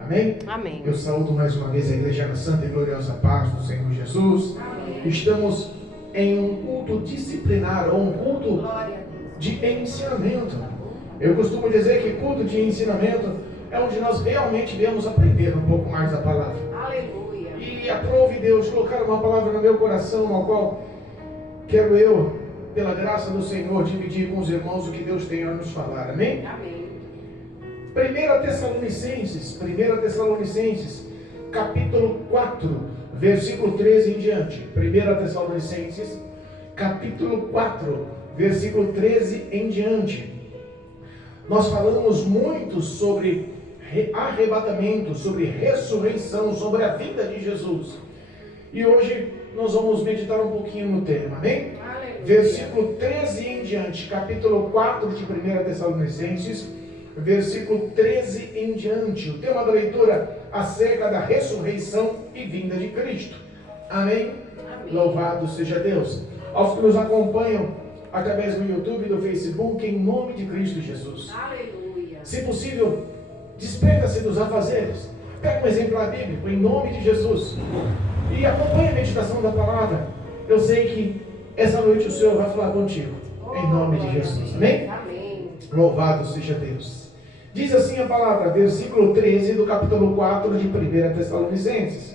Amém? Amém. Eu saúdo mais uma vez a igreja na santa e gloriosa paz do Senhor Jesus. Amém. Estamos em um culto disciplinar, ou um culto Glória a Deus. de ensinamento. Eu costumo dizer que culto de ensinamento é onde nós realmente viemos aprender um pouco mais da palavra. Aleluia. E aprove Deus colocar uma palavra no meu coração, ao qual quero eu, pela graça do Senhor, dividir com os irmãos o que Deus tem a nos falar. Amém? Amém. 1 Tessalonicenses, capítulo 4, versículo 13 em diante. 1 Tessalonicenses, capítulo 4, versículo 13 em diante. Nós falamos muito sobre arrebatamento, sobre ressurreição, sobre a vinda de Jesus. E hoje nós vamos meditar um pouquinho no tema, amém? Aleluia. Versículo 13 em diante, capítulo 4 de 1 Tessalonicenses, versículo 13 em diante. O tema da leitura acerca da ressurreição e vinda de Cristo. Amém? Amém. Louvado seja Deus. Aos que nos acompanham através do YouTube e do Facebook, em nome de Cristo Jesus. Aleluia. Se possível, desprenda-se dos afazeres. Pega um exemplar bíblico, em nome de Jesus. E acompanhe a meditação da palavra. Eu sei que essa noite o Senhor vai falar contigo. Em nome de Jesus. Amém? Amém. Louvado seja Deus. Diz assim a palavra, versículo 13 do capítulo 4 de 1 Tessalonicenses.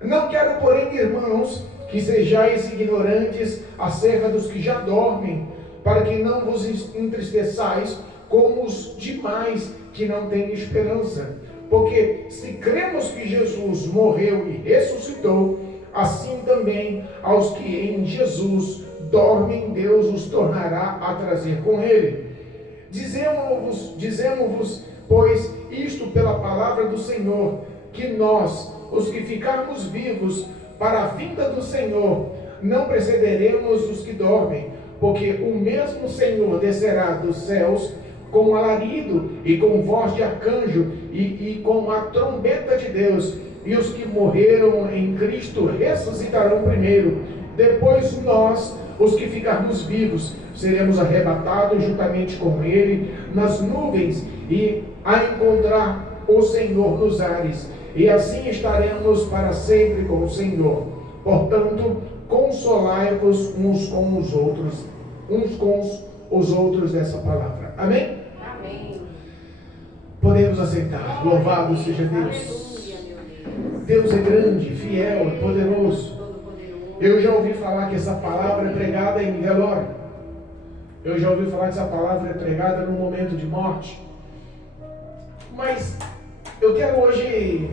Não quero, porém, irmãos, que sejais ignorantes acerca dos que já dormem, para que não vos entristeçais como os demais que não têm esperança. Porque se cremos que Jesus morreu e ressuscitou, assim também aos que em Jesus dormem, Deus os tornará a trazer com ele. Dizemos-vos, pois, isto pela palavra do Senhor, que nós, os que ficarmos vivos para a vinda do Senhor, não precederemos os que dormem, porque o mesmo Senhor descerá dos céus com alarido e com voz de arcanjo e com a trombeta de Deus, e os que morreram em Cristo ressuscitarão primeiro. Depois nós, os que ficarmos vivos, seremos arrebatados juntamente com Ele nas nuvens e a encontrar o Senhor nos ares, e assim estaremos para sempre com o Senhor. Portanto, consolai-vos uns com os outros dessa palavra. Amém? Amém. Podemos aceitar. Louvado seja Deus. Aleluia, meu Deus. Deus é grande, fiel e poderoso. Todo-Poderoso. Eu já ouvi falar que essa palavra é pregada em velório. Eu já ouvi falar que essa palavra é pregada no momento de morte. Mas eu quero hoje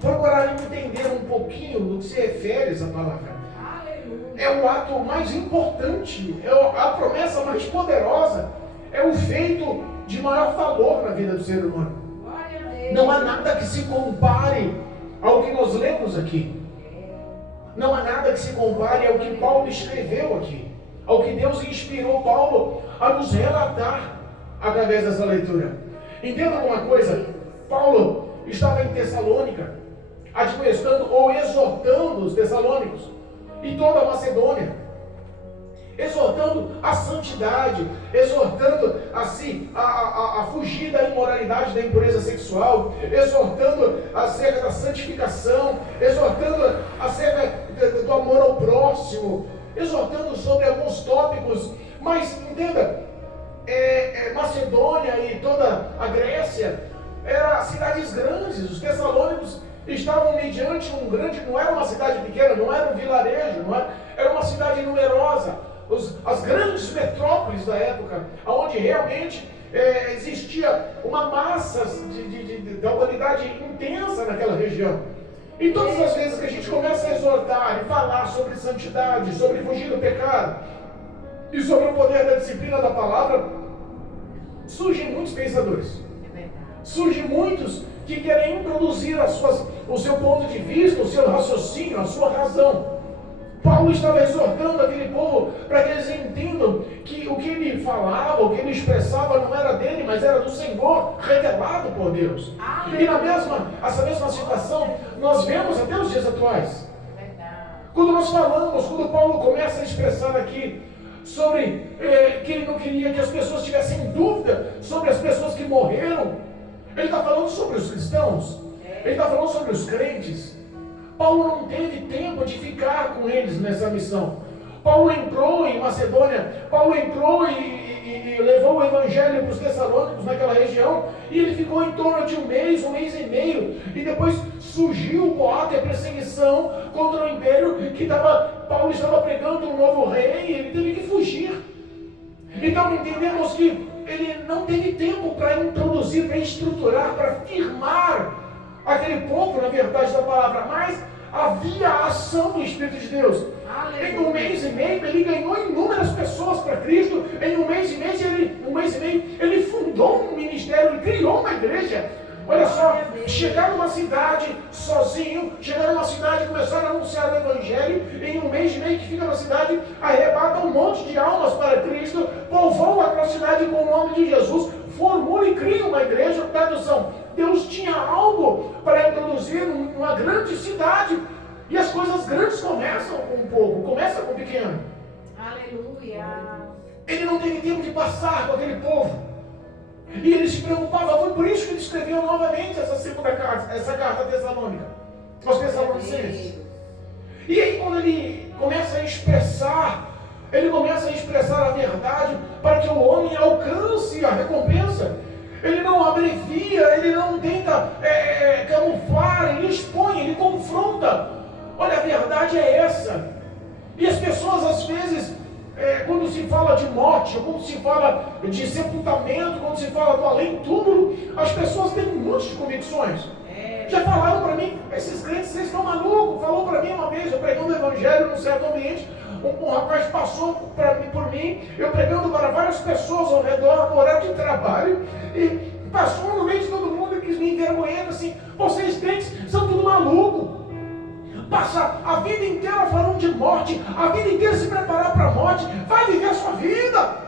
procurar entender um pouquinho do que se refere essa palavra. Aleluia. É o ato mais importante, é a promessa mais poderosa, é o feito de maior valor na vida do ser humano. Glória a Deus. Não há nada que se compare ao que nós lemos aqui. Não há nada que se compare ao que Paulo escreveu aqui, ao que Deus inspirou Paulo a nos relatar através dessa leitura. Entenda uma coisa, Paulo estava em Tessalônica, admoestando ou exortando os tessalônicos e toda a Macedônia, exortando a santidade, exortando a fugir da imoralidade, da impureza sexual, exortando acerca da santificação, exortando acerca do amor ao próximo, exortando sobre alguns tópicos. Mas entenda, Macedônia e toda a Grécia eram cidades grandes. Os tessalônicos estavam mediante um grande, não era uma cidade pequena, não era um vilarejo, era uma cidade numerosa. As grandes metrópoles da época, onde realmente existia uma massa da humanidade intensa naquela região. E todas as vezes que a gente começa a exortar e falar sobre santidade, sobre fugir do pecado e sobre o poder da disciplina da palavra, surgem muitos pensadores. É verdade. Surgem muitos que querem introduzir o seu ponto de vista, o seu raciocínio, a sua razão. Paulo estava exortando aquele povo para que eles entendam que o que ele falava, o que ele expressava não era dele, mas era do Senhor, revelado por Deus. E essa mesma situação nós vemos até os dias atuais. Quando nós falamos, quando Paulo começa a expressar aqui sobre que ele não queria que as pessoas tivessem dúvida sobre as pessoas que morreram, Ele está falando sobre os cristãos. Ele está falando sobre os crentes. Paulo não teve tempo de ficar com eles nessa missão. Paulo entrou em Macedônia, Paulo entrou e levou o evangelho para os Tessalônicos naquela região, e ele ficou em torno de um mês e meio, e depois surgiu o boato e a perseguição contra o império, que Paulo estava pregando um novo rei, e ele teve que fugir. Então entendemos que ele não teve tempo para introduzir, para estruturar, para firmar aquele povo na verdade da palavra, mas havia a ação do Espírito de Deus. Em um mês e meio ele ganhou inúmeras pessoas para Cristo. Em um mês e meio ele fundou um ministério, ele criou uma igreja. Olha só, chegar numa cidade sozinho, chegar numa cidade e começar a anunciar o Evangelho, em um mês e meio que fica na cidade, arrebata um monte de almas para Cristo, povoa aquela cidade com o nome de Jesus, formula e cria uma igreja. Tradução: Deus tinha algo para introduzir numa grande cidade, e as coisas grandes começam com um pouco, começam com o pequeno. Aleluia. Ele não teve tempo de passar com aquele povo. E ele se preocupava, foi por isso que ele escreveu novamente essa segunda carta, essa carta tessalônica, aos Tessalonicenses. E aí quando ele começa a expressar a verdade para que o homem alcance a recompensa. Ele não abrevia, ele não tenta camuflar, ele expõe, ele confronta. Olha, a verdade é essa. E as pessoas às vezes, quando se fala de morte, quando se fala de sepultamento, quando se fala do além-túmulo, as pessoas têm um monte de convicções. Já falaram para mim, esses crentes, vocês estão malucos. Falou para mim uma vez, eu pregando o evangelho num certo ambiente, um rapaz passou por mim, eu pregando para várias pessoas ao redor, no horário de trabalho, e passou no meio de todo mundo e quis me envergonhar, assim: vocês crentes são tudo maluco. Passa a vida inteira falando de morte, a vida inteira se preparar para a morte, vai viver a sua vida.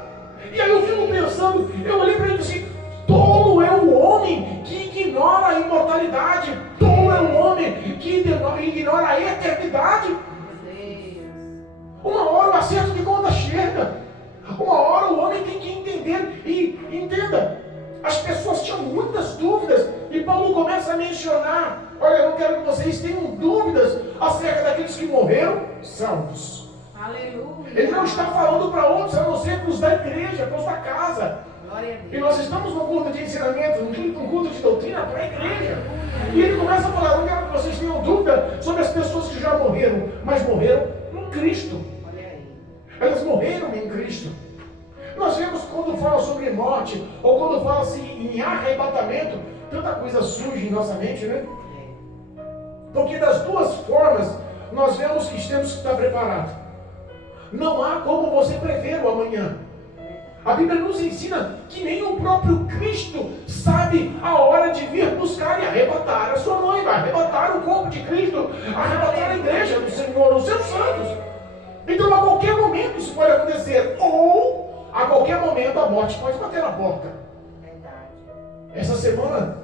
E aí eu fico pensando, eu olhei para ele e disse: tolo é o homem que ignora a imortalidade, tolo é o homem que ignora a eternidade. Uma hora o acerto de conta chega, uma hora o homem tem que entender. E entenda, as pessoas tinham muitas dúvidas, e Paulo começa a mencionar: olha, eu não quero que vocês tenham dúvidas acerca daqueles que morreram salvos. Aleluia. Ele não está falando para outros, a não ser para os da igreja, para os da casa. Glória a Deus. E nós estamos num culto de ensinamento, num culto de doutrina para a igreja. E ele começa a falar: não quero que vocês tenham dúvida sobre as pessoas que já morreram, mas morreram em Cristo. Olha aí. Elas morreram em Cristo. Nós vemos quando fala sobre morte, ou quando fala assim em arrebatamento, tanta coisa surge em nossa mente, né? Porque das duas formas, nós vemos que temos que estar preparados. Não há como você prever o amanhã. A Bíblia nos ensina que nem o próprio Cristo sabe a hora de vir buscar e arrebatar a sua noiva, arrebatar o corpo de Cristo, arrebatar a igreja do Senhor, os seus santos. Então a qualquer momento isso pode acontecer, ou a qualquer momento a morte pode bater na porta. Essa semana,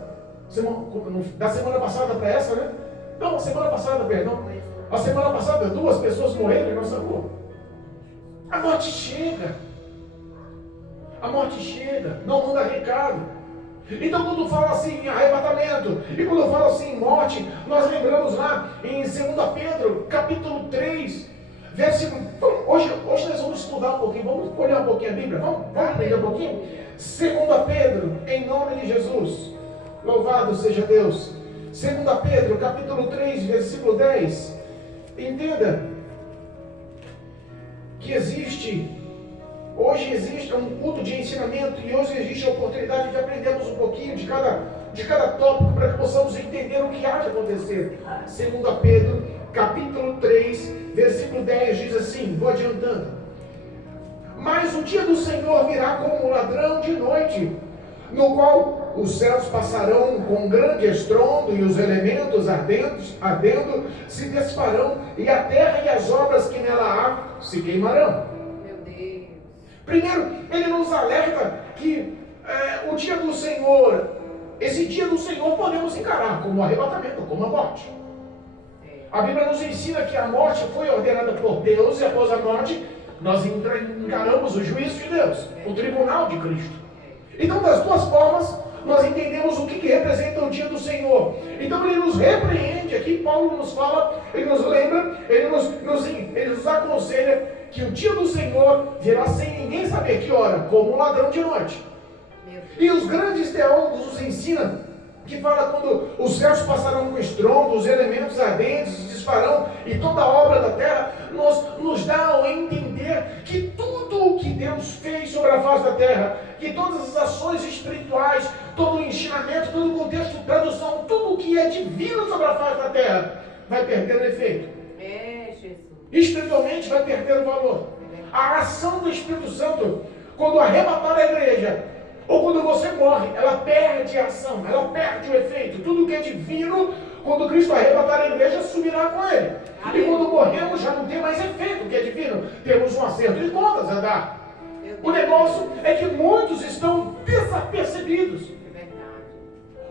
da semana passada para essa, né? Não, a semana passada, perdão. A semana passada 2 pessoas morreram em nossa rua. A morte chega. A morte chega, não manda recado. Então quando fala assim em arrebatamento, e quando fala assim em morte, nós lembramos lá em 2 Pedro, capítulo 3, versículo... Hoje nós vamos estudar um pouquinho, vamos olhar um pouquinho a Bíblia, vamos aprender um pouquinho? 2 Pedro, em nome de Jesus, louvado seja Deus. 2 Pedro, capítulo 3, versículo 10. Entenda que hoje existe um culto de ensinamento, e hoje existe a oportunidade de aprendermos um pouquinho de cada tópico, para que possamos entender o que há de acontecer. 2 Pedro, capítulo 3, versículo 10 diz assim, vou adiantando: mas o dia do Senhor virá como um ladrão de noite, no qual os céus passarão com grande estrondo, e os elementos ardendo se desfarão, e a terra e as obras que nela há se queimarão. Meu Deus. Primeiro, ele nos alerta que o dia do Senhor, esse dia do Senhor podemos encarar como um arrebatamento, como a morte. A Bíblia nos ensina que a morte foi ordenada por Deus, e após a morte nós encaramos o juízo de Deus, o tribunal de Cristo. Então, das duas formas, nós entendemos o que representa o dia do Senhor. Então ele nos repreende, aqui Paulo nos fala, ele nos lembra, ele nos aconselha que o dia do Senhor virá sem ninguém saber que hora, como um ladrão de noite. E os grandes teólogos nos ensinam que fala quando os céus passarão com estrondo, os elementos ardentes se desfarão e toda a obra da terra, nos dá a entender que tudo o que Deus fez sobre a face da terra, que todas as ações espirituais, todo o ensinamento, todo o contexto de tradução, tudo o que é divino sobre a face da terra, vai perder o efeito. Jesus. Espiritualmente vai perder o valor. A ação do Espírito Santo, quando arrebatar a igreja, ou quando você morre, ela perde a ação, ela perde o efeito. Tudo que é divino, quando Cristo arrebatar a igreja, subirá com ele. E quando morremos, já não tem mais efeito, o que é divino. Temos um acerto de contas a dar. O negócio é que muitos estão desapercebidos.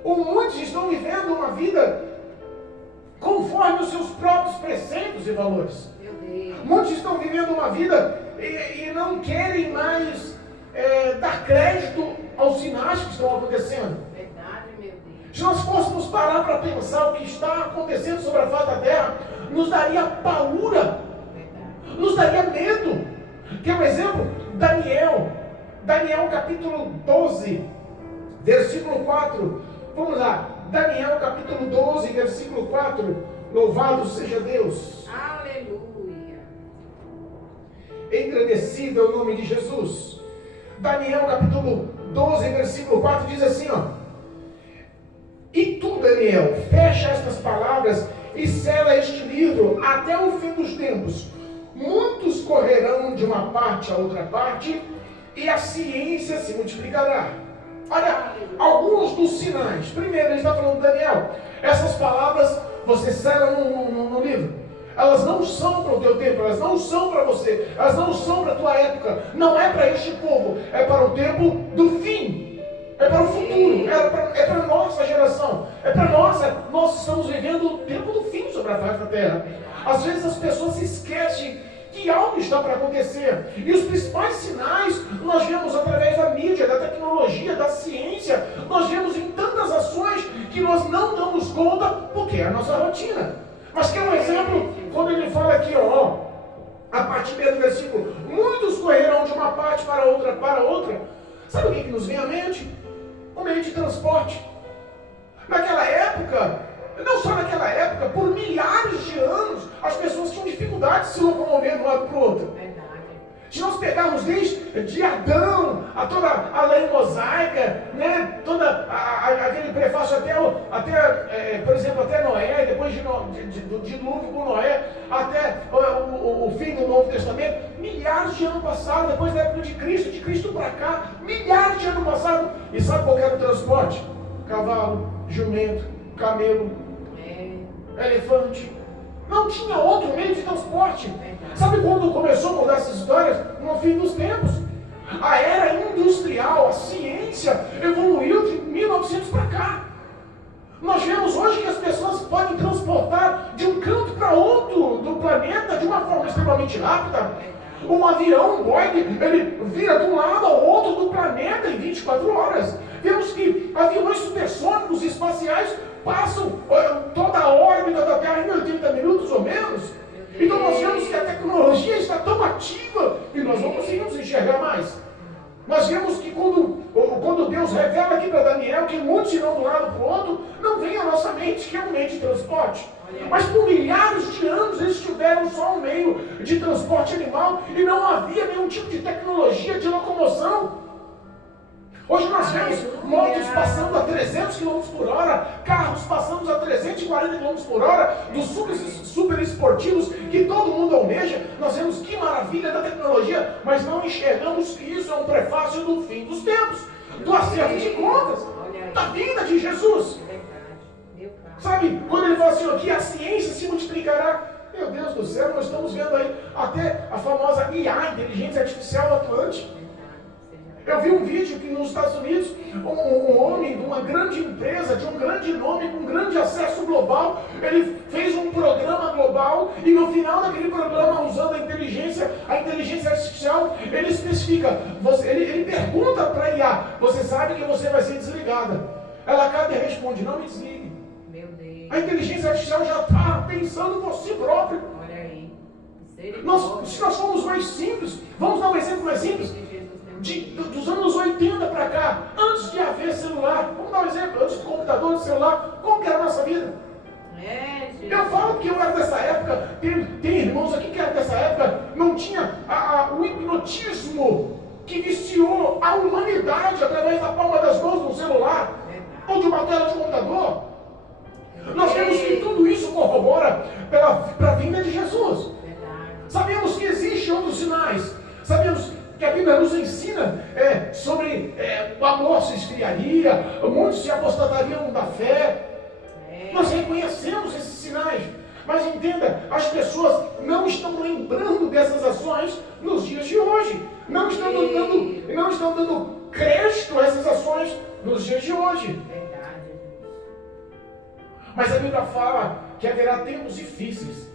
Ou muitos estão vivendo uma vida conforme os seus próprios preceitos e valores. Muitos estão vivendo uma vida e não querem mais dar crédito aos sinais que estão acontecendo. Verdade, meu Deus. Se nós fôssemos parar para pensar o que está acontecendo sobre a face da terra, nos daria paura, nos daria medo. Quer um exemplo? Daniel capítulo 12, versículo 4. Vamos lá, Daniel capítulo 12, versículo 4. Louvado seja Deus. Aleluia. Engrandecido é o nome de Jesus. Daniel capítulo 12, versículo 4 diz assim, ó: e tu, Daniel, fecha estas palavras e sela este livro até o fim dos tempos. Muitos correrão de uma parte a outra parte e a ciência se multiplicará. Olha, alguns dos sinais. Primeiro, ele está falando, Daniel, essas palavras você sela no livro. Elas não são para o teu tempo, elas não são para você, elas não são para a tua época, não é para este povo, é para o tempo do fim, é para o futuro, é para a nossa geração, é para nós estamos vivendo o tempo do fim sobre a face da terra. Às vezes as pessoas se esquecem que algo está para acontecer, e os principais sinais nós vemos através da mídia, da tecnologia, da ciência, nós vemos em tantas ações que nós não damos conta, porque é a nossa rotina. Mas quer um exemplo, quando ele fala aqui, ó, a parte B do versículo, muitos correrão de uma parte para outra. Sabe o que nos vem à mente? O meio de transporte. Naquela época, não só naquela época, por milhares de anos, as pessoas tinham dificuldade de se locomover de um lado para o outro. Se nós pegarmos desde Adão, a toda a lei mosaica, né? Aquele prefácio por exemplo, até Noé, depois do dilúvio com Noé, até o fim do Novo Testamento, milhares de anos passaram, depois da época de Cristo para cá, milhares de anos passaram. E sabe qual era o transporte? Cavalo, jumento, camelo, elefante. Não tinha outro meio de transporte. Sabe quando começou a mudar essas histórias? No fim dos tempos. A era industrial, a ciência evoluiu de 1900 para cá. Nós vemos hoje que as pessoas podem transportar de um canto para outro do planeta de uma forma extremamente rápida. Um avião, um Boeing, ele vira de um lado ao outro do planeta em 24 horas. Vemos que aviões supersônicos espaciais passam toda a órbita da Terra em 80 minutos ou menos. Então nós vemos que a tecnologia está tão ativa que nós não conseguimos enxergar mais. Nós vemos que quando Deus revela aqui para Daniel que muitos irão de um lado para o outro, não vem à nossa mente que é um meio de transporte. Mas por milhares de anos eles tiveram só um meio de transporte animal e não havia nenhum tipo de tecnologia de locomoção. Hoje nós vemos motos passando a 300 km por hora, carros passando a 340 km por hora, dos super esportivos que todo mundo almeja. Nós vemos que maravilha da tecnologia, mas não enxergamos que isso é um prefácio do fim dos tempos, do acerto de contas, da vinda de Jesus. Sabe, quando ele fala assim, ó, que a ciência se multiplicará, meu Deus do céu, nós estamos vendo aí até a famosa IA, inteligência artificial atuante. Eu vi um vídeo que nos Estados Unidos, um homem de uma grande empresa, de um grande nome, com grande acesso global, ele fez um programa global global, e no final daquele programa, usando a inteligência artificial, ele especifica, ele pergunta para a IA, você sabe que você vai ser desligada? Ela cata e responde, não me desligue. Meu Deus. A inteligência artificial já está pensando por si próprio. Olha aí. Se nós formos mais simples, vamos dar um exemplo mais simples. Dos anos 80 para cá, antes de haver celular, vamos dar um exemplo, antes do computador, do celular, como que era a nossa vida? Eu falo que eu era dessa época, tem irmãos aqui que eram dessa época, não tinha o hipnotismo que viciou a humanidade através da palma das mãos do celular, ou de uma tela de computador. Nós vemos que tudo isso corrobora para a vinda de Jesus. Sabemos que existem outros sinais, sabemos que a Bíblia nos ensina sobre o amor se esfriaria, muitos se apostatariam da fé. Nós reconhecemos esses sinais, mas entenda, as pessoas não estão lembrando dessas ações nos dias de hoje, não estão dando crédito a essas ações nos dias de hoje. Mas a Bíblia fala que haverá tempos difíceis.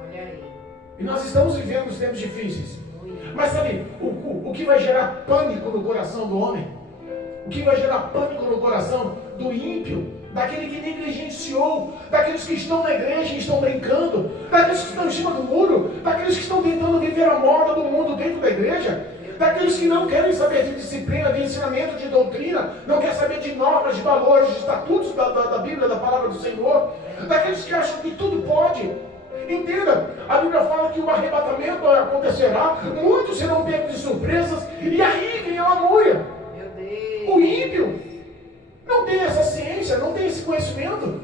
Olha aí. E nós estamos vivendo os tempos difíceis. Mas sabe, o que vai gerar pânico no coração do homem? O que vai gerar pânico no coração do ímpio? Daquele que negligenciou, daqueles que estão na igreja e estão brincando, daqueles que estão em cima do muro, daqueles que estão tentando viver a moda do mundo dentro da igreja, daqueles que não querem saber de disciplina, de ensinamento, de doutrina, não querem saber de normas, de valores, de estatutos da Bíblia, da palavra do Senhor, daqueles que acham que tudo pode. Entenda, a Bíblia fala que o arrebatamento acontecerá, muitos serão pegos de surpresas, e aí vem a lamúria. O ímpio não tem essa ciência, não tem esse conhecimento.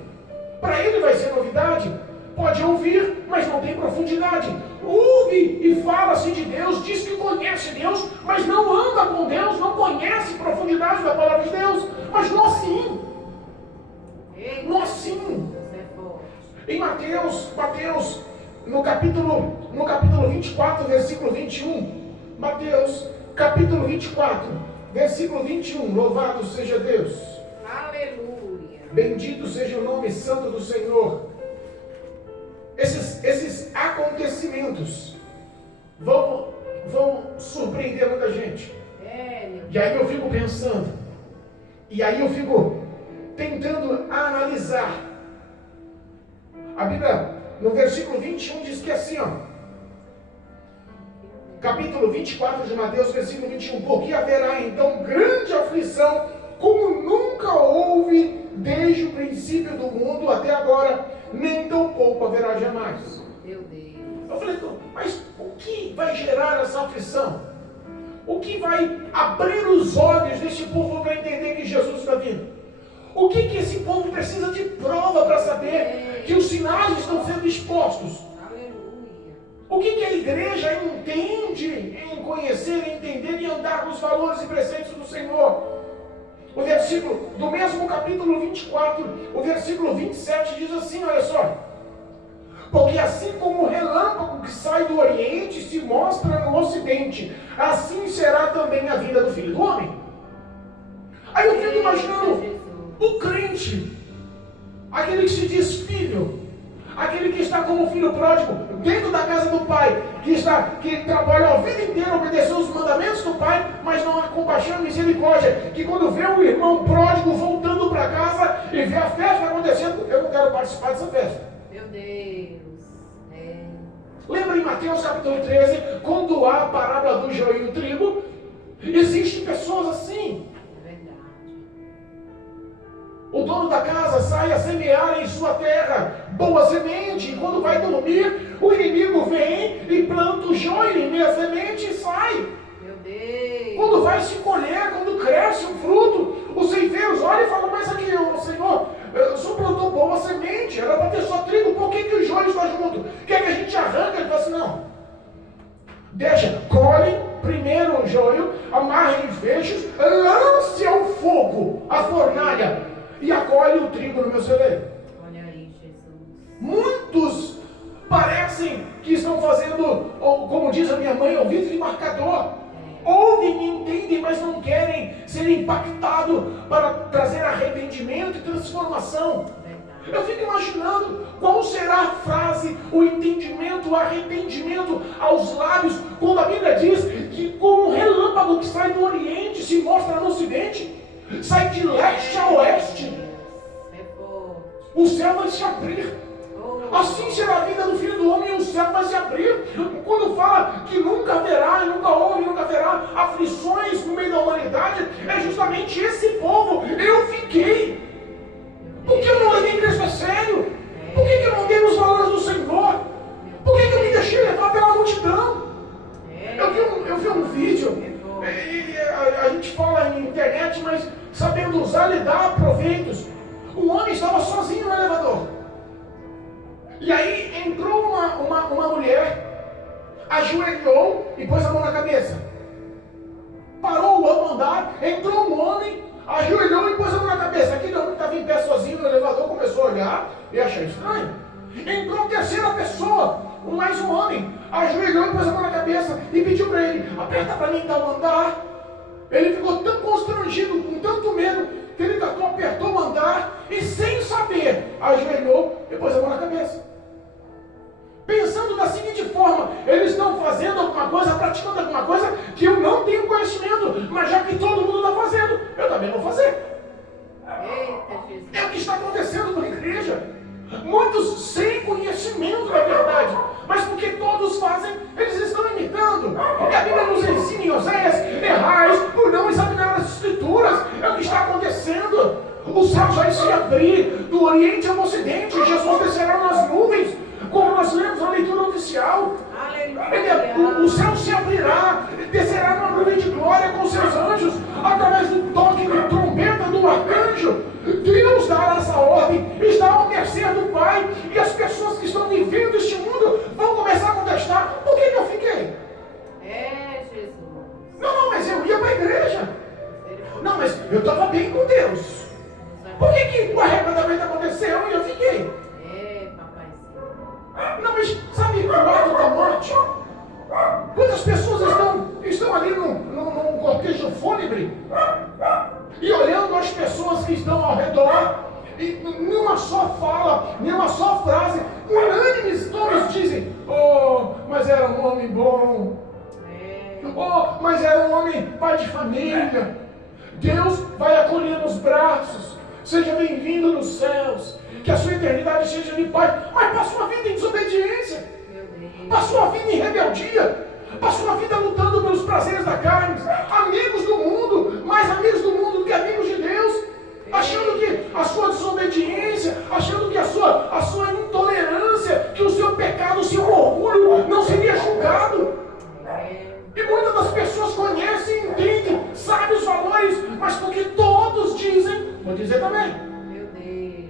Para ele vai ser novidade. Pode ouvir, mas não tem profundidade. Ouve e fala-se de Deus, diz que conhece Deus, mas não anda com Deus, não conhece a profundidade da palavra de Deus. Mas nós sim. Nós sim. Em Mateus, no capítulo 24, versículo 21. Mateus, capítulo 24, versículo 21. Louvado seja Deus. Aleluia. Bendito seja o nome santo do Senhor. Esses acontecimentos vão surpreender muita gente. E aí eu fico pensando, e aí eu fico tentando analisar. A Bíblia, no versículo 21, diz que assim, capítulo 24 de Mateus, versículo 21, porque haverá então grande aflição, como nunca houve desde o princípio do mundo até agora, nem tão pouco haverá jamais. Meu Deus. Eu falei, mas o que vai gerar essa aflição? O que vai abrir os olhos desse povo para entender que Jesus está vindo? O que esse povo precisa de prova para saber que os sinais estão sendo expostos? Aleluia. O que a igreja entende em conhecer, entender e andar nos valores e preceitos do Senhor? O versículo do mesmo capítulo 24, o versículo 27 diz assim, olha só. Porque assim como o relâmpago que sai do Oriente se mostra no Ocidente, assim será também a vida do Filho do Homem. Aí eu fico imaginando o crente, aquele que se diz filho, aquele que está como filho pródigo, dentro da casa do pai, que trabalha a vida inteira, obedeceu os mandamentos do pai, mas não há compaixão e misericórdia, que quando vê o irmão pródigo voltando para casa e vê a festa acontecendo, eu não quero participar dessa festa. Meu Deus. Lembra em Mateus capítulo 13, quando há a parábola do joio e o trigo, existem pessoas assim. O dono da casa sai a semear em sua terra boa semente, e quando vai dormir, o inimigo vem e planta o joio em meia semente e sai. Meu Deus. Quando vai se colher, quando cresce o fruto, os ceifeiros olham e falam, mas aqui, Senhor, o Senhor plantou boa semente, era para ter só trigo, por que o joio está junto? Quer que a gente arranca? Ele fala assim, não. Deixa, colhe primeiro o joio, amarre em feixes, lance ao fogo a fornalha, e acolhe o trigo no meu celeiro. Olha aí, Jesus. Muitos parecem que estão fazendo, como diz a minha mãe, ouvido de marcador. Ouvem e entendem, mas não querem ser impactados para trazer arrependimento e transformação. Eu fico imaginando qual será a frase, o entendimento, o arrependimento aos lábios, quando a Bíblia diz que como um relâmpago que sai do Oriente se mostra no Ocidente, sai de leste a oeste, o céu vai se abrir. Assim será a vida do Filho do Homem, e o céu vai se abrir. Quando fala que nunca haverá, nunca houve, nunca haverá aflições no meio da humanidade, é justamente esse povo. Eu fiquei. Por que eu não levei Cristo a sério? Por que eu não dei os valores do Senhor? Por que eu me deixei levar pela multidão? Eu vi um vídeo, a gente fala em internet, mas sabendo usar, lhe dá proveitos. Um homem estava sozinho no elevador. E aí entrou uma mulher, ajoelhou e pôs a mão na cabeça. Parou o outro andar, entrou um homem, ajoelhou e pôs a mão na cabeça. Aquele homem que estava em pé sozinho no elevador começou a olhar e achar estranho. Entrou a terceira pessoa, mais um homem, ajoelhou e pôs a mão na cabeça e pediu para ele: aperta para mim tal andar. Ele ficou tão constrangido, com tanto medo, que ele apertou o andar e, sem saber, ajoelhou e pôs a mão na cabeça. Pensando da seguinte forma: eles estão fazendo alguma coisa, praticando alguma coisa que eu não tenho conhecimento, mas já que todo mundo está fazendo, eu também vou fazer. É o que está acontecendo na igreja. Muitos sem conhecimento da verdade, mas porque todos fazem, eles estão imitando. E a Bíblia nos ensina em Oséias: errais por não examinar as Escrituras. É o que está acontecendo. O céu vai se abrir do Oriente ao Ocidente. Jesus descerá nas nuvens, como nós lemos na leitura oficial. O céu se abrirá, descerá numa nuvem de glória com seus anjos, através do toque de trombeta do arcanjo. Deus dará essa ordem, está ao mercê do Pai, e as pessoas que estão vivendo este mundo vão começar a contestar: por que eu fiquei? Jesus. Não, mas eu ia para a igreja. Não, mas eu estava bem com Deus. Por que o arrebatamento aconteceu e eu fiquei? Não, mas sabe o ato da morte? Quantas pessoas estão ali num cortejo fúnebre e olhando as pessoas que estão ao redor, e numa só fala, numa só frase, unânimes, todos dizem: oh, mas era um homem bom. Oh, mas era um homem pai de família. Deus vai acolher nos braços. Seja bem-vindo nos céus. Que a sua eternidade seja de paz. Mas passou a vida em desobediência. Passou a vida em rebeldia. Passou a vida lutando pelos prazeres da carne. Amigos do mundo. Mais amigos do mundo do que amigos de Deus. Achando que a sua desobediência, achando que a sua intolerância, que o seu pecado, o seu orgulho não seria julgado. E muitas das pessoas conhecem, entendem, sabem os valores, mas porque todos dizem, vou dizer também.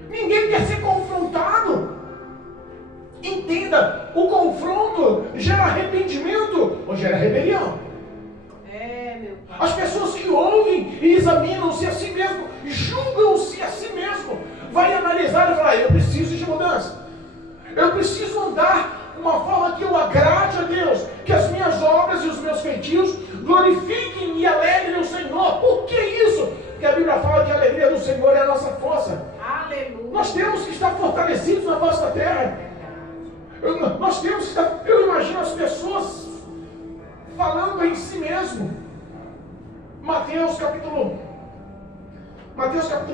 Ninguém quer ser confrontado. Entenda, o confronto gera arrependimento ou gera rebelião. Meu pai. As pessoas que ouvem e examinam-se a si mesmo, julgam-se a si mesmo, vai analisar e falar: eu preciso de mudança. Eu preciso andar de uma forma que eu agrade a Deus, que as minhas obras e os meus feitios glorifiquem e alegrem o Senhor. Por que isso? Porque a Bíblia fala que a alegria do Senhor é a nossa força. Aleluia. Nós temos que estar fortalecidos na face da terra. Nós temos que estar. Eu imagino as pessoas falando em si mesmo. Mateus capítulo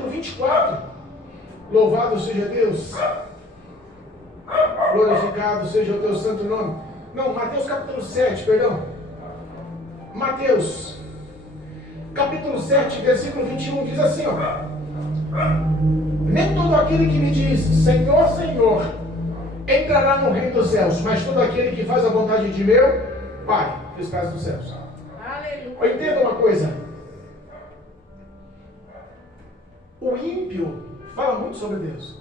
24. Louvado seja Deus. Glorificado seja o teu santo nome. Não, Mateus capítulo 7, perdão. Mateus capítulo 7, versículo 21 diz assim, ó: nem todo aquele que me diz Senhor, Senhor entrará no reino dos céus, mas todo aquele que faz a vontade de meu Pai que está nos céus. Aleluia. Entenda uma coisa: o ímpio fala muito sobre Deus.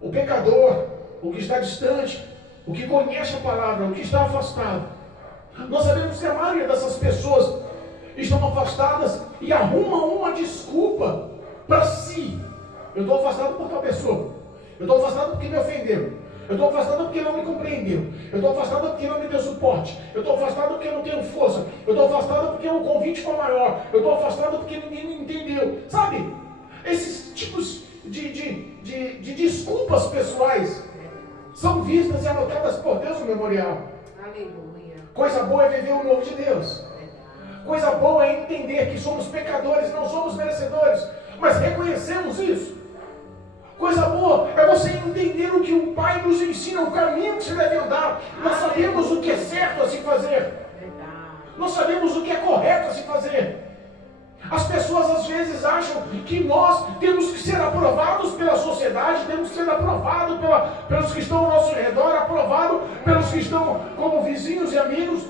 O pecador, o que está distante, o que conhece a palavra, o que está afastado. Nós sabemos que a maioria dessas pessoas estão afastadas e arrumam uma desculpa para si. Eu estou afastado por tal pessoa. Eu estou afastado porque me ofendeu. Eu estou afastado porque não me compreendeu. Eu estou afastado porque não me deu suporte. Eu estou afastado porque eu não tenho força. Eu estou afastado porque o convite foi maior. Eu estou afastado porque ninguém me entendeu. Sabe? Esses tipos escritas e anotadas por Deus no memorial. Aleluia. Coisa boa é viver o novo de Deus. Coisa boa é entender que somos pecadores, não somos merecedores, mas reconhecemos isso. Coisa boa é você entender o que o Pai nos ensina, o caminho que se deve andar. Nós sabemos o que é certo a se fazer. Nós sabemos o que é correto a se fazer. As pessoas às vezes acham que nós temos que ser aprovados pela sociedade, temos que ser aprovados pelos que estão ao nosso redor, aprovados pelos que estão como vizinhos e amigos.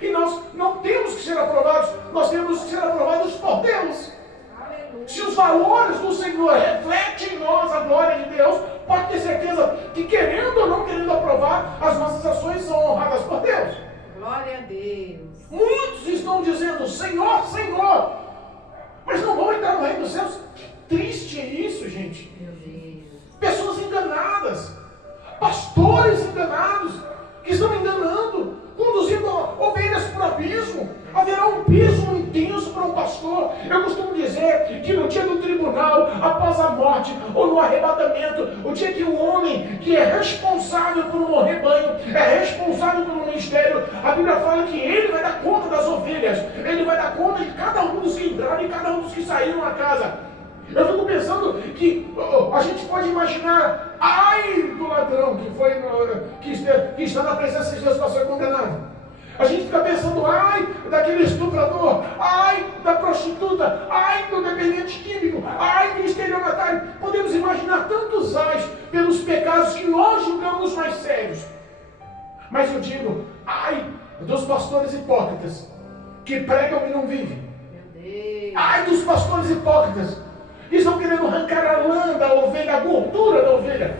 E nós não temos que ser aprovados, nós temos que ser aprovados por Deus. Se os valores do Senhor refletem em nós a glória de Deus, pode ter certeza que, querendo ou não querendo aprovar, as nossas ações são honradas por Deus. Glória a Deus. Muitos estão dizendo, Senhor, Senhor, mas não vão entrar no reino dos céus. Triste é isso, gente. Meu Deus. Pessoas enganadas, pastores enganados, que estão enganando, conduzindo ovelhas para o abismo. Haverá um peso intenso para um pastor. Eu costumo dizer que no dia do tribunal, após a morte ou no arrebatamento, o dia que o homem que é responsável por um rebanho, é responsável por um ministério, a Bíblia fala que ele vai dar conta das ovelhas, ele vai dar conta de cada um dos que entraram e cada um dos que saíram na casa. Eu fico pensando que a gente pode imaginar, ai do ladrão que está na presença de Deus para ser condenado. A gente fica pensando, ai daquele estuprador, ai da prostituta, ai do dependente químico, ai do estelionatário. Podemos imaginar tantos ais pelos pecados que nós julgamos mais sérios. Mas eu digo, ai dos pastores hipócritas, que pregam e não vivem. Meu Deus. Ai dos pastores hipócritas, que estão querendo arrancar a lã da ovelha, a gordura da ovelha.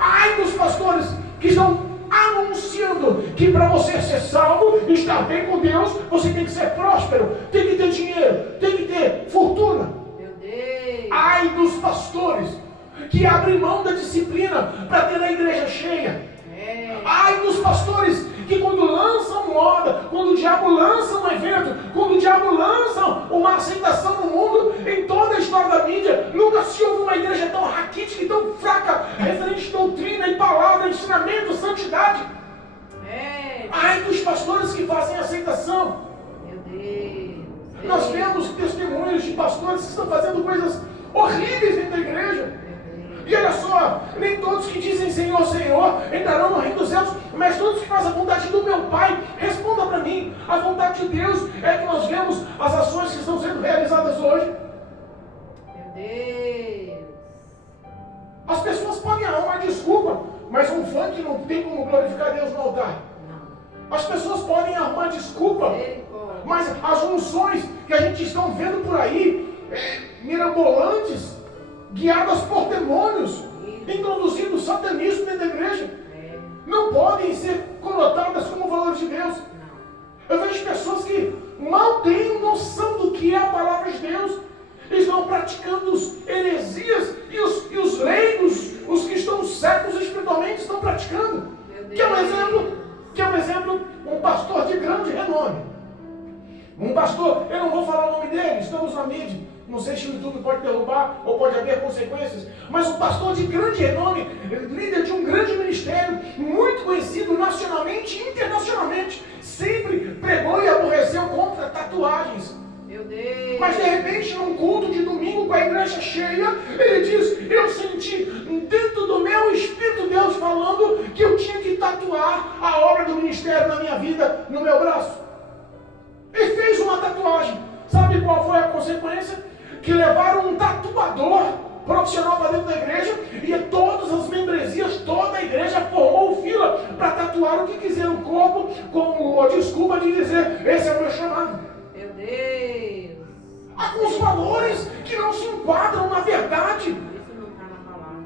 Ai dos pastores que estão anunciando que para você ser salvo, estar bem com Deus, você tem que ser próspero, tem que ter dinheiro, tem que ter fortuna. Meu Deus. Ai dos pastores que abrem mão da disciplina para ter a igreja cheia. Ai dos pastores que quando lançam moda, quando o diabo lança um evento, quando o diabo lança uma aceitação no mundo, em toda a história da mídia, nunca se ouve uma igreja tão raquítica e tão fraca, referente a doutrina e palavra, ensinamento, santidade. Ai dos pastores que fazem aceitação. Meu Deus. Nós vemos testemunhos de pastores que estão fazendo coisas horríveis dentro da igreja. E olha só, nem todos que dizem Senhor, Senhor, entrarão no reino dos céus, mas todos que fazem a vontade do meu Pai. Responda para mim, a vontade de Deus é que nós vemos as ações que estão sendo realizadas hoje. Meu Deus. As pessoas podem arrumar desculpa, mas um funk não tem como glorificar Deus no altar. As pessoas podem arrumar desculpa, mas as unções que a gente está vendo por aí, mirabolantes, guiadas por demônios, introduzindo o satanismo dentro da igreja, não podem ser conotadas como valores de Deus. Eu vejo pessoas que mal têm noção do que é a palavra de Deus, estão praticando heresias e os leigos, os que estão cegos espiritualmente, estão praticando. Que é um exemplo, um pastor de grande renome. Um pastor, eu não vou falar o nome dele, estamos na mídia. Não sei se o YouTube pode derrubar ou pode haver consequências, mas um pastor de grande renome, líder de um grande ministério, muito conhecido nacionalmente e internacionalmente, sempre pregou e aborreceu contra tatuagens. Meu Deus. Mas de repente, num culto de domingo com a igreja cheia, ele diz, eu senti dentro do meu espírito Deus falando que eu tinha que tatuar a obra do ministério na minha vida, no meu braço. Ele fez uma tatuagem. Sabe qual foi a consequência? Que levaram um tatuador profissional para dentro da igreja e todas as membresias, toda a igreja formou fila para tatuar o que quiser no corpo, como a desculpa de dizer, esse é o meu chamado. Meu Deus. Alguns valores que não se enquadram na verdade. Isso não está na palavra.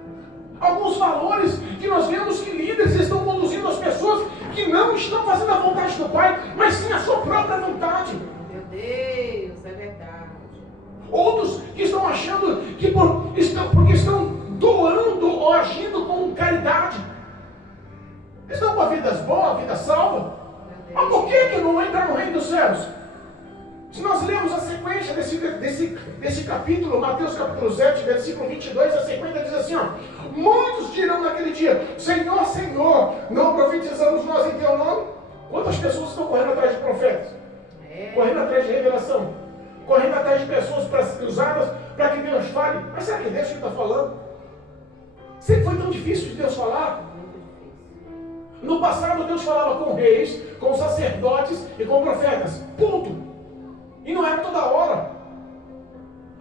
Alguns valores que nós vemos que líderes estão conduzindo as pessoas que não estão fazendo a vontade do Pai, mas sim a sua própria vontade. Meu Deus, é verdade. Outros que estão achando que porque estão doando ou agindo com caridade, estão com a vida boa, a vida salva. Mas por que não entrar no reino dos céus? Se nós lemos a sequência desse capítulo, Mateus capítulo 7, versículo 22, a sequência diz assim, ó, muitos dirão naquele dia, Senhor, Senhor, não profetizamos nós em teu nome? Quantas pessoas estão correndo atrás de profetas? Correndo atrás de revelação? Correndo atrás de pessoas usadas para que Deus fale? Mas será que é Deus que está falando? Sempre foi tão difícil de Deus falar? No passado Deus falava com reis, com sacerdotes e com profetas. Ponto. E não era toda hora.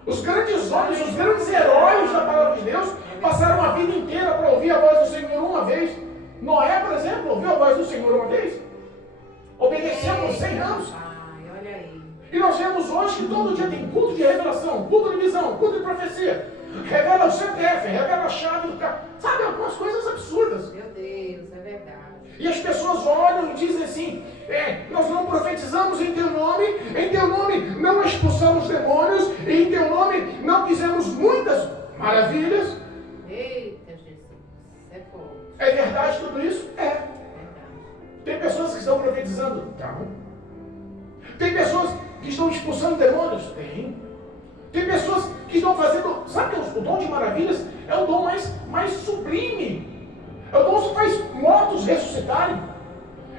Os grandes homens, os grandes heróis da palavra de Deus passaram a vida inteira para ouvir a voz do Senhor uma vez. Noé, por exemplo, ouviu a voz do Senhor uma vez. Obedeceu por 100 anos. Olha aí. E nós vemos hoje que todo dia tem culto de revelação, culto de visão, culto de profecia. Revela o CPF, revela a chave do carro. Sabe, algumas coisas absurdas. Meu Deus, é verdade. E as pessoas olham e dizem assim, nós não profetizamos em teu nome não expulsamos demônios, e em teu nome não fizemos muitas maravilhas. Eita, Jesus, é forte. É verdade tudo isso? É. Verdade. Tem pessoas que estão profetizando? Tá. Tem pessoas que estão expulsando demônios? Tem pessoas que estão fazendo... Sabe que o dom de maravilhas é o dom mais sublime. É o dom que faz mortos ressuscitarem.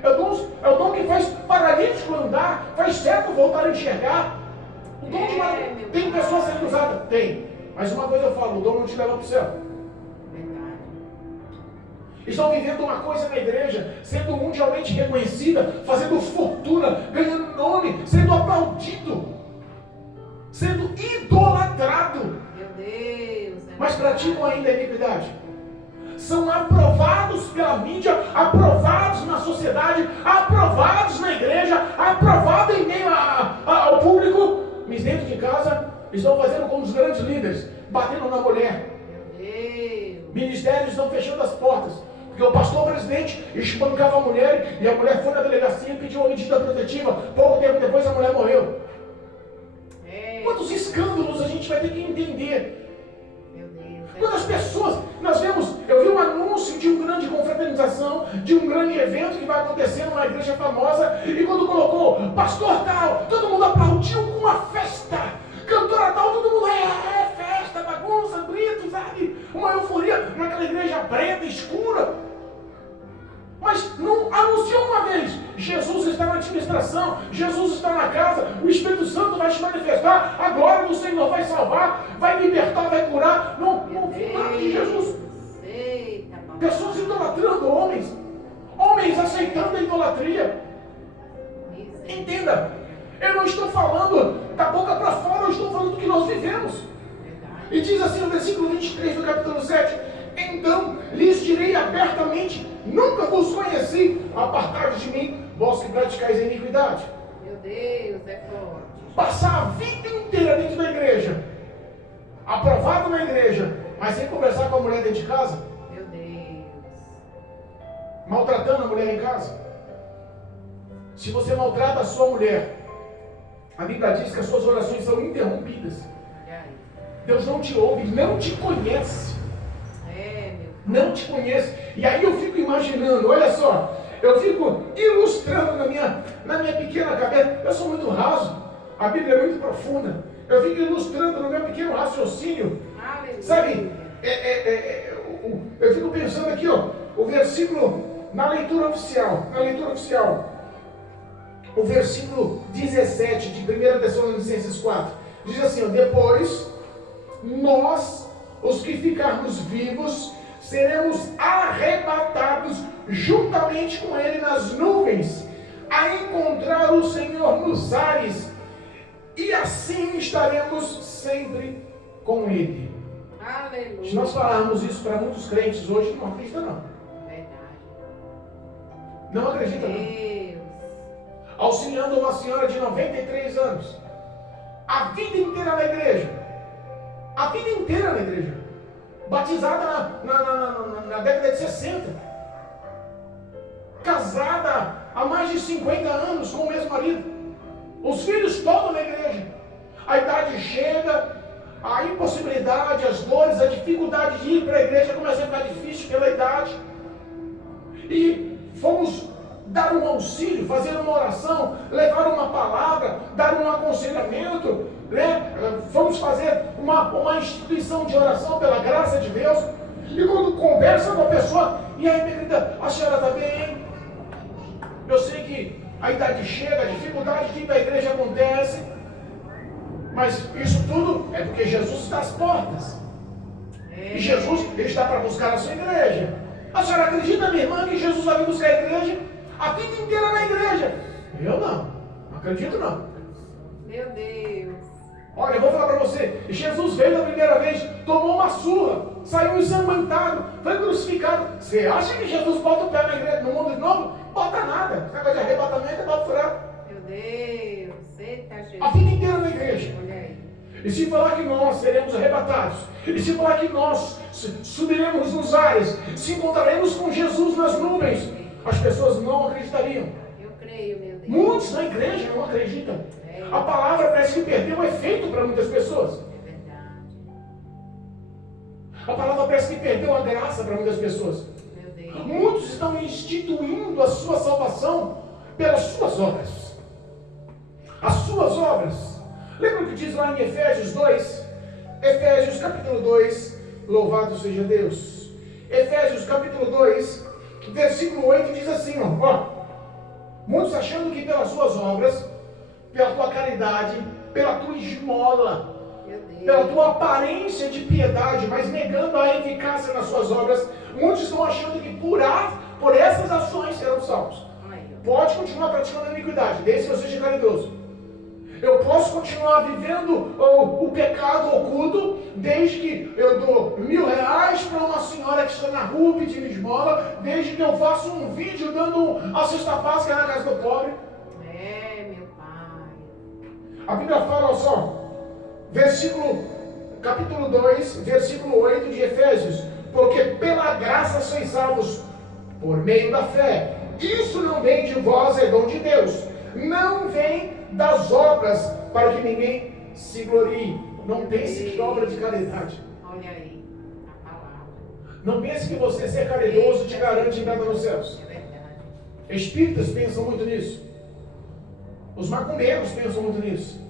É o dom que faz paralítico andar, faz cego voltar a enxergar. O dom de maravilhas. Tem pessoas sendo usadas? Tem. Mas uma coisa eu falo, o dom não te leva para o céu. Verdade. Estão vivendo uma coisa na igreja, sendo mundialmente reconhecida, fazendo fortuna, ganhando nome, sendo aplaudido, sendo idolatrado. Meu Deus. Mas praticam ainda a iniquidade. São aprovados pela mídia, aprovados na sociedade, aprovados na igreja, aprovados em meio ao público, mas dentro de casa estão fazendo como os grandes líderes, batendo na mulher. Meu Deus. Ministérios estão fechando as portas, porque o pastor presidente espancava a mulher e a mulher foi na delegacia e pediu uma medida protetiva. Pouco tempo depois a mulher morreu. Quantos escândalos a gente vai ter que entender? Quantas pessoas, eu vi um anúncio de uma grande confraternização, de um grande evento que vai acontecer numa igreja famosa, e quando colocou pastor tal, todo mundo aplaudiu com uma festa, cantora tal, todo mundo festa, bagunça, grito, sabe? Uma euforia naquela igreja preta, escura. Mas não anunciou uma vez, Jesus está na administração, Jesus está na casa, o Espírito Santo vai se manifestar, a glória do Senhor vai salvar, vai libertar, vai curar. Não vi nada de Jesus. Pessoas idolatrando homens aceitando a idolatria. Entenda, eu não estou falando da boca para fora, eu estou falando do que nós vivemos. E diz assim no versículo 23 do capítulo 7, então lhes direi abertamente, nunca vos conheci, apartai-vos de mim, vós que praticais a iniquidade. Meu Deus, é forte. Passar a vida inteira dentro da igreja, aprovado na igreja, mas sem conversar com a mulher dentro de casa. Meu Deus. Maltratando a mulher em casa. Se você maltrata a sua mulher, a Bíblia diz que as suas orações são interrompidas. Deus não te ouve, não te conhece. Não te conhece. E aí eu fico imaginando, olha só, eu fico ilustrando na minha pequena cabeça. Eu sou muito raso, a Bíblia é muito profunda. Eu fico ilustrando no meu pequeno raciocínio. Sabe, eu fico pensando aqui, ó, o versículo na leitura oficial, o versículo 17 de 1 Tessalonicenses 4, diz assim, ó, depois nós, os que ficarmos vivos, seremos arrebatados juntamente com ele nas nuvens, a encontrar o Senhor nos ares, e assim estaremos sempre com ele. Aleluia. Se nós falarmos isso para muitos crentes hoje, não acredita não. Verdade. Não acredita não. Auxiliando uma senhora de 93 anos, a vida inteira na igreja, batizada na década de 60, casada há mais de 50 anos com o mesmo marido, os filhos todos na igreja, a idade chega, a impossibilidade, as dores, a dificuldade de ir para a igreja começa a ficar difícil pela idade, e fomos dar um auxílio, fazer uma oração, levar uma palavra, dar um aconselhamento, né? Vamos fazer uma instituição de oração pela graça de Deus. E quando conversa com a pessoa, e aí, minha querida, a senhora está bem, hein? Eu sei que a idade chega, a dificuldade de ir para a igreja acontece, mas isso tudo é porque Jesus está às portas. E Jesus, ele está para buscar a sua igreja. A senhora acredita, minha irmã, que Jesus vai vir buscar a igreja? A vida inteira na igreja. Eu não acredito não. Meu Deus. Olha, eu vou falar para você, Jesus veio da primeira vez, tomou uma surra, saiu ensanguentado, foi crucificado. Você acha que Jesus bota o pé na igreja, no mundo de novo? Bota nada. Esse negócio de arrebatamento é bota furado. Meu Deus. Eita, Jesus. A vida inteira na igreja. Olha aí. E se falar que nós seremos arrebatados, e se falar que nós subiremos nos ares, se encontraremos com Jesus nas nuvens, as pessoas não acreditariam. Eu creio, meu Deus. Muitos na igreja não acreditam. A palavra parece que perdeu o efeito para muitas pessoas. É verdade. A palavra parece que perdeu a graça para muitas pessoas. Meu Deus. Muitos estão instituindo a sua salvação pelas suas obras. As suas obras. Lembra o que diz lá em Efésios 2? Efésios capítulo 2, louvado seja Deus. Efésios capítulo 2, versículo 8 diz assim, ó. Muitos achando que pelas suas obras, pela tua caridade, pela tua esmola, pela tua aparência de piedade, mas negando a eficácia nas suas obras, muitos estão achando que por essas ações serão salvos. Pode continuar praticando a iniquidade, desde que eu seja caridoso. Eu posso continuar vivendo o pecado oculto, desde que eu dou R$1.000 para uma senhora que está na rua pedindo esmola, desde que eu faço um vídeo dando a cesta básica na casa do pobre. Meu pai. A Bíblia fala, olha só, capítulo 2, versículo 8 de Efésios, porque pela graça sois salvos por meio da fé. Isso não vem de vós, é dom de Deus. Não vem das obras, para que ninguém se glorie. Não pense que obra de caridade. Olha aí, a palavra. Não pense que você ser caridoso te garante entrada nos céus. É verdade. Espíritas pensam muito nisso. Os macumbeiros pensam muito nisso.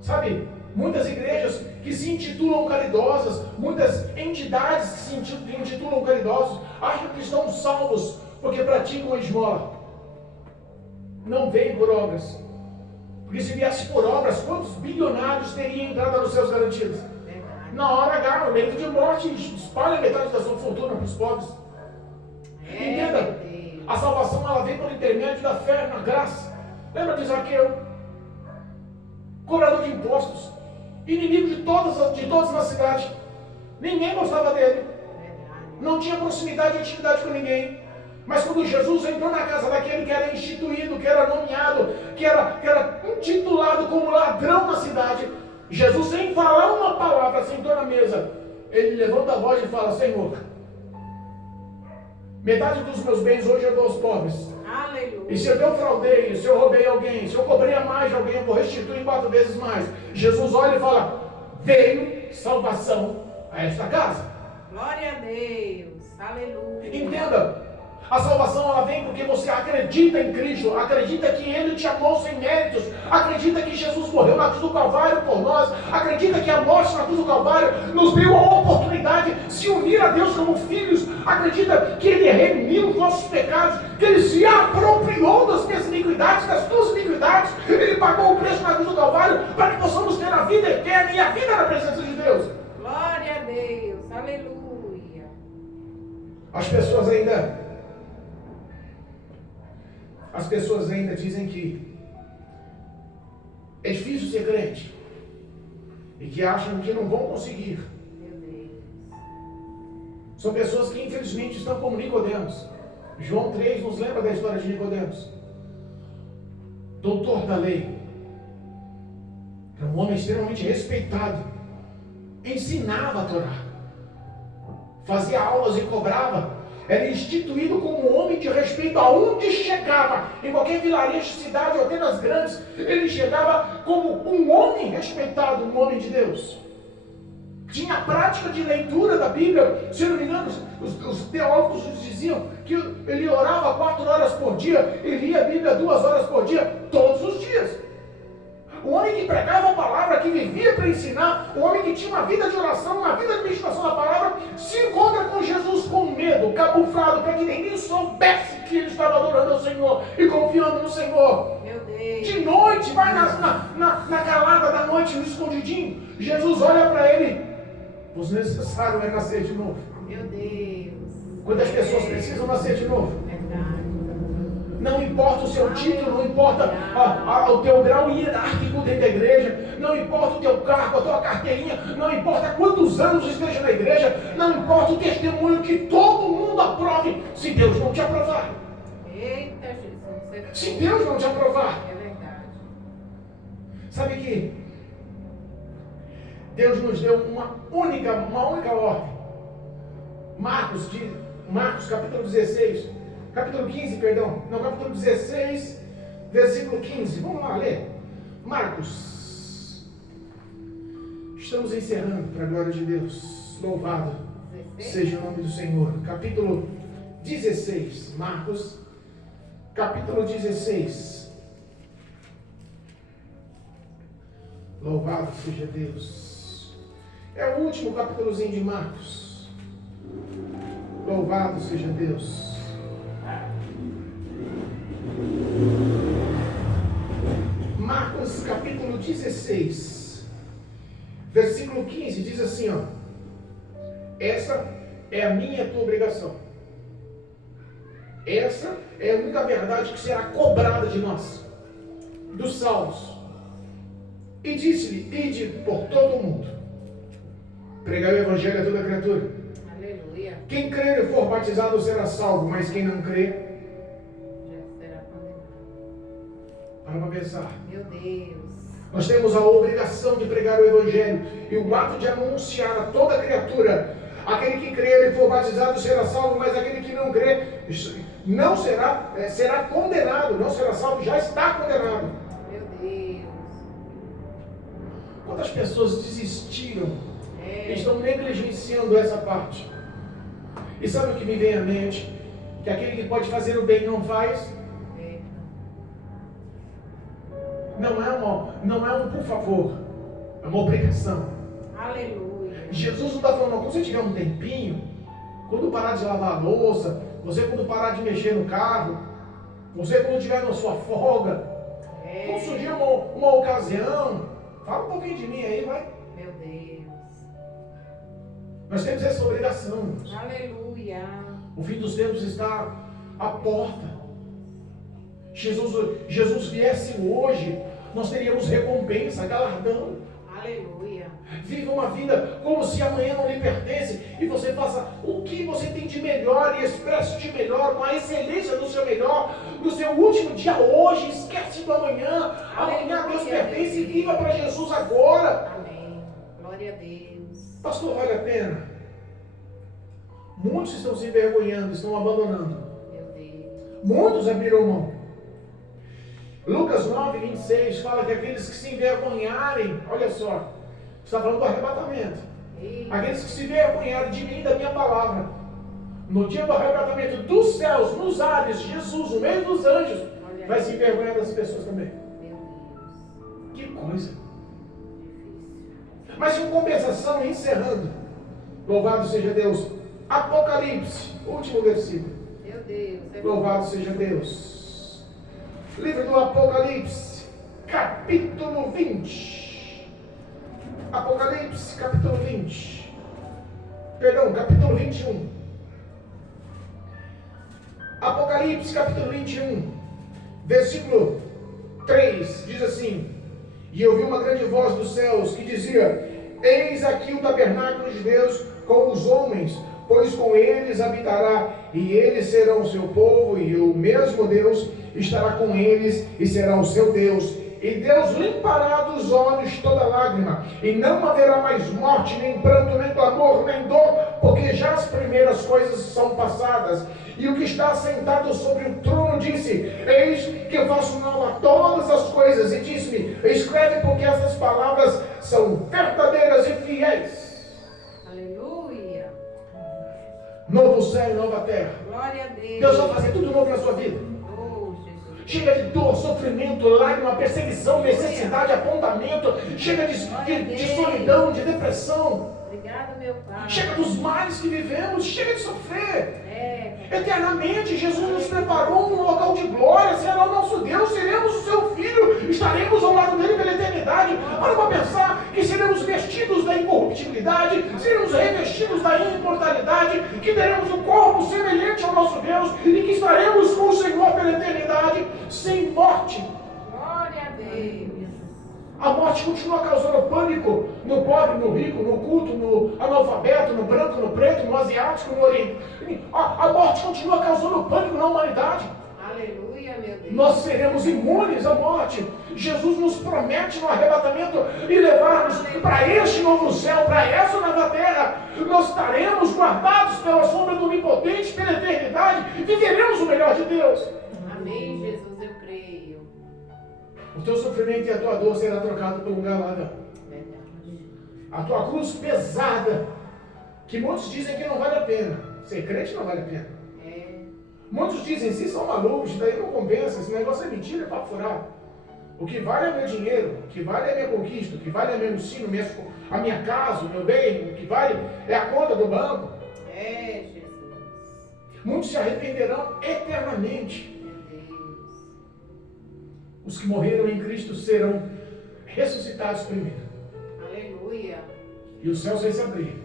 Sabe, muitas igrejas que se intitulam caridosas, muitas entidades que se intitulam caridosos, acham que estão salvos porque praticam a esmola. Não veio por obras. Porque se viesse por obras, quantos bilionários teriam entrada nos céus garantidos? Verdade. Na hora H, no leito de morte, espalha metade da sua fortuna para os pobres. Entenda, a salvação ela vem pelo intermédio da fé na graça. Lembra de Zaqueu? Cobrador de impostos, inimigo de todos na cidade. Ninguém gostava dele. Não tinha proximidade e intimidade com ninguém. Mas quando Jesus entrou na casa daquele que era instituído, que era nomeado, que era intitulado como ladrão na cidade, Jesus, sem falar uma palavra, sentou na mesa. Ele levanta a voz e fala: Senhor, metade dos meus bens hoje eu dou aos pobres. Aleluia. E se eu defraudei, se eu roubei alguém, se eu cobrei a mais de alguém, eu vou restituir 4 vezes mais. Jesus olha e fala: veio salvação a esta casa. Glória a Deus. Aleluia. Entenda. A salvação ela vem porque você acredita em Cristo, acredita que Ele te amou sem méritos, acredita que Jesus morreu na cruz do Calvário por nós, acredita que a morte na cruz do Calvário nos deu a oportunidade de se unir a Deus como filhos, acredita que Ele remiu os nossos pecados, que Ele se apropriou das minhas iniquidades, das tuas iniquidades, Ele pagou o preço na cruz do Calvário para que possamos ter a vida eterna e a vida na presença de Deus. Glória a Deus. Aleluia. As pessoas ainda dizem que é difícil ser crente e que acham que não vão conseguir. Meu Deus. São pessoas que infelizmente estão como Nicodemos. João 3 nos lembra da história de Nicodemos, doutor da lei. Era um homem extremamente respeitado, ensinava a Torá, fazia aulas e cobrava. Era instituído como um homem de respeito aonde chegava, em qualquer vilarejo, cidade ou até nas grandes, ele chegava como um homem respeitado, um homem de Deus. tinha a prática de leitura da Bíblia. Se não me engano, os teólogos diziam que ele orava 4 horas por dia, ele lia a Bíblia 2 horas por dia, todos os dias. O homem que pregava a palavra, que vivia para ensinar, o homem que tinha uma vida de oração, uma vida de meditação da palavra, se encontra com Jesus com medo, camuflado, para que ninguém soubesse que ele estava adorando ao Senhor e confiando no Senhor. Meu Deus. De noite, vai na calada da noite, no escondidinho, Jesus olha para ele: o necessário é nascer de novo. Meu Deus. Quantas pessoas precisam nascer de novo? Verdade. Não importa o seu título, não importa o teu grau hierárquico dentro da igreja, não importa o teu cargo, a tua carteirinha, não importa quantos anos esteja na igreja, não importa o testemunho que todo mundo aprove, se Deus não te aprovar. Eita, Jesus. Se Deus não te aprovar. É verdade. Sabe que Deus nos deu uma única ordem. Marcos capítulo 16. Capítulo 15, perdão. Não, capítulo 16, versículo 15. Vamos lá ler. Marcos. Estamos encerrando para a glória de Deus. Louvado seja o nome do Senhor. Capítulo 16. Marcos, capítulo 16. Louvado seja Deus. É o último capítulozinho de Marcos. Louvado seja Deus. Marcos capítulo 16, versículo 15, diz assim, ó: essa é a minha e a tua obrigação. Essa é a única verdade que será cobrada de nós, dos salvos. E disse-lhe: ide por todo o mundo, pregai o evangelho a toda criatura. Aleluia. Quem crer e for batizado será salvo, mas quem não crer, para pensar. Meu Deus. Nós temos a obrigação de pregar o Evangelho e o ato de anunciar a toda criatura. Aquele que crer e for batizado será salvo, mas aquele que não crer não será condenado, não será salvo, já está condenado. Meu Deus. Quantas pessoas desistiram e estão negligenciando essa parte? E sabe o que me vem à mente? Que aquele que pode fazer o bem não faz. Não é um por favor, é uma obrigação. Aleluia. Jesus não está falando, não, quando você tiver um tempinho, quando parar de lavar a louça, você quando parar de mexer no carro, você quando estiver na sua folga, quando surgir uma ocasião, fala um pouquinho de mim aí, vai. Meu Deus. Nós temos essa obrigação. Aleluia. O fim dos tempos está à porta. Jesus viesse hoje, nós teríamos recompensa, galardão. Aleluia. Viva uma vida como se amanhã não lhe pertence e você faça o que você tem de melhor e expresse de melhor, com a excelência do seu melhor, do seu último dia hoje. Esquece do amanhã. Amanhã a Deus pertence e viva para Jesus agora. Amém. Glória a Deus. Pastor, vale a pena? Muitos estão se envergonhando, estão abandonando. Meu Deus. Muitos abriram mão. Lucas 9, 26 fala que aqueles que se envergonharem, olha só, está falando do arrebatamento. Aqueles que se envergonharem de mim e da minha palavra, no dia do arrebatamento dos céus, nos ares, Jesus, no meio dos anjos, vai se envergonhar das pessoas também. Meu Deus. Que coisa. Mas em compensação, encerrando, louvado seja Deus, Apocalipse, último versículo. Meu Deus. Louvado seja Deus. Livro do Apocalipse, capítulo 20. Apocalipse, capítulo 20. Perdão, capítulo 21. Apocalipse, capítulo 21, versículo 3, diz assim: e eu vi uma grande voz dos céus que dizia: eis aqui o tabernáculo de Deus com os homens, pois com eles habitará, e eles serão o seu povo, e o mesmo Deus estará com eles e será o seu Deus. E Deus limpará dos olhos toda lágrima, e não haverá mais morte, nem pranto, nem clamor, nem dor, porque já as primeiras coisas são passadas. E o que está sentado sobre o trono disse: eis que eu faço nova todas as coisas. E disse-me: escreve, porque essas palavras são verdadeiras e fiéis. Aleluia. Novo céu e nova terra. Glória a Deus. Deus vai fazer tudo novo na sua vida. Oh, Jesus. Chega de dor, sofrimento, lágrima, perseguição, necessidade, apontamento. Chega de solidão, de depressão. Obrigado, meu Pai. Chega dos males que vivemos. Chega de sofrer. É. Eternamente, Jesus nos preparou um local de glória. Será o nosso Deus, seremos o seu Filho. Estaremos ao lado dele pela eternidade. Para para pensar que seremos vestidos da incorruptibilidade, seremos revestidos da imortalidade, que teremos um corpo semelhante ao nosso Deus e que estaremos com o Senhor pela eternidade, sem morte. Glória a Deus. A morte continua causando pânico no pobre, no rico, no culto, no analfabeto, no branco, no preto, no asiático, no oriente. A morte continua causando pânico na humanidade. Aleluia, meu Deus. Nós seremos imunes à morte. Jesus nos promete no arrebatamento e levar-nos para este novo céu, para essa nova terra. Nós estaremos guardados pela sombra do Onipotente, pela eternidade, e viveremos o melhor de Deus. Amém, Jesus, eu creio. O teu sofrimento e a tua dor será trocado por um galardão. Verdade. A tua cruz pesada, que muitos dizem que não vale a pena. Ser crente não vale a pena. É. Muitos dizem, se são malucos, daí não compensa, esse negócio é mentira, é papo furado. O que vale é meu dinheiro, o que vale é minha conquista, o que vale é meu ensino, a minha casa, o meu bem, o que vale é a conta do banco. É, Jesus. Muitos se arrependerão eternamente. Meu Deus. Os que morreram em Cristo serão ressuscitados primeiro. Aleluia. E os céus vão se abrir.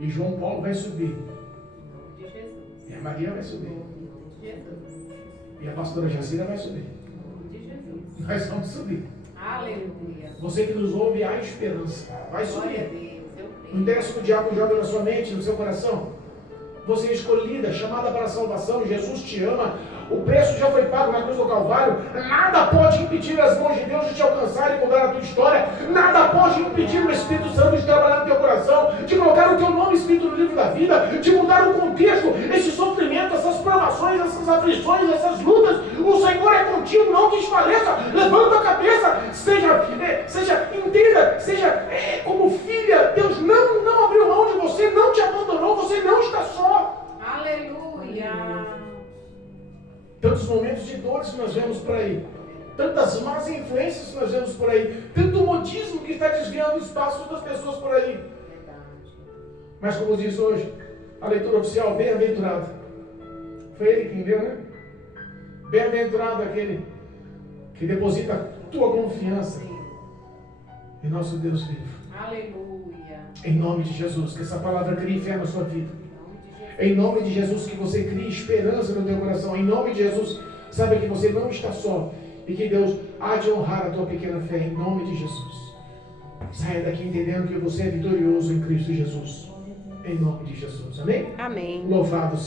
E João Paulo vai subir. Em nome de Jesus. E a Maria vai subir. Em nome de Jesus. E a pastora Jacira vai subir. Em nome de Jesus. Nós vamos subir. Aleluia. Você que nos ouve, há esperança. Vai Glória a subir. Deus, eu Não creio. interessa o que o diabo joga na sua mente, no seu coração. Você é escolhida, chamada para a salvação. Jesus te ama. O preço já foi pago na cruz do Calvário. Nada pode impedir as mãos de Deus de te alcançar e mudar a tua história. Nada pode impedir o Espírito Santo de trabalhar no teu coração, de colocar o teu nome escrito no livro da vida, de mudar o contexto, esse sofrimento, essas provações, essas aflições, essas lutas. O Senhor é contigo, não que desfaleça. Levanta a cabeça, seja inteira, seja como filha. Deus não abriu mão de você, não te abandonou, você não está só. Aleluia. Tantos momentos de dores que nós vemos por aí, tantas más influências que nós vemos por aí, tanto modismo que está desviando os passos das pessoas por aí. Verdade. Mas como diz hoje a leitura oficial, bem-aventurado. Foi ele quem deu, né? Bem-aventurado aquele que deposita a tua confiança Senhor. em nosso Deus vivo. Aleluia. Em nome de Jesus, que essa palavra crie fé na sua vida. Em nome de Jesus. Em nome de Jesus, que você crie esperança no teu coração. Em nome de Jesus, saiba que você não está só. E que Deus há de honrar a tua pequena fé. Em nome de Jesus. Saia daqui entendendo que você é vitorioso em Cristo Jesus. Em nome de Jesus. Amém? Amém. Louvado